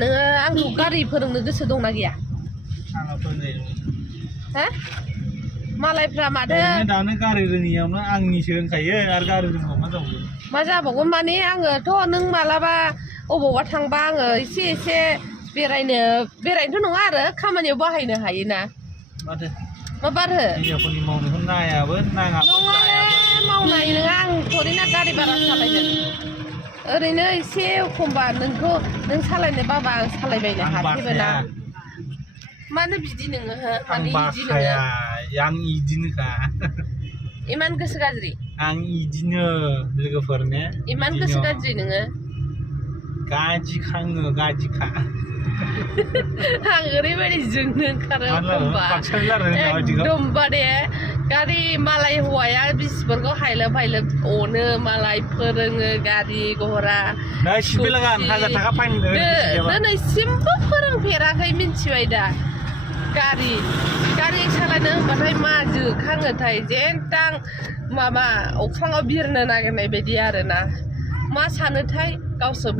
नोङो आंखौ गारि फोरोंनो गोसो दंना गैया आंहा फोरोंनाय हा मालायफ्रा माथो दानो गारि रोङियावनो आंनिसो होनखायो आरो गारि रोङाव मा जाबावगोन माने आङोथ' नों मालाबा अबावबा थांबा आङो एसे बेरायनोथ' नङा आरो खामानियाव बाहायनो हायोना माथो मा बारो हिनजावफोरनि मावनायखौ नायाबो नाङाबो मावनाय नङा आं थोरिना गारि बारा सालायगोन ओरैनो एसे एखमबा नों सालायनो बाबा आं सालायबायनो हाथेबो ना मानो बिदि नोङो माने बिदि नोङो आं इदिनोखा इमान गोसो गाज्रि आं इदिनो लोगोफोर ने इमान गोसो गाज्रि नोङो गाज्रिखाङो गाज्रिखा आं ओरैबायदि जोंनो ओंखारो एखमबा एकदम बारे गारि मालाय हौवाया बिसिफोरखौ हायलोब अनो मालाय फोरोङो गारि घरा दिनैसिमबो फोरोंफेराखै मिन्थिबाय दा गारि सालायनो होनबाथाय मा जोखाङोथाय जेन्थां माबा अख्राङाव बिरनो नागिरनाय बायदि आरोना मा सानोथाय गावसोर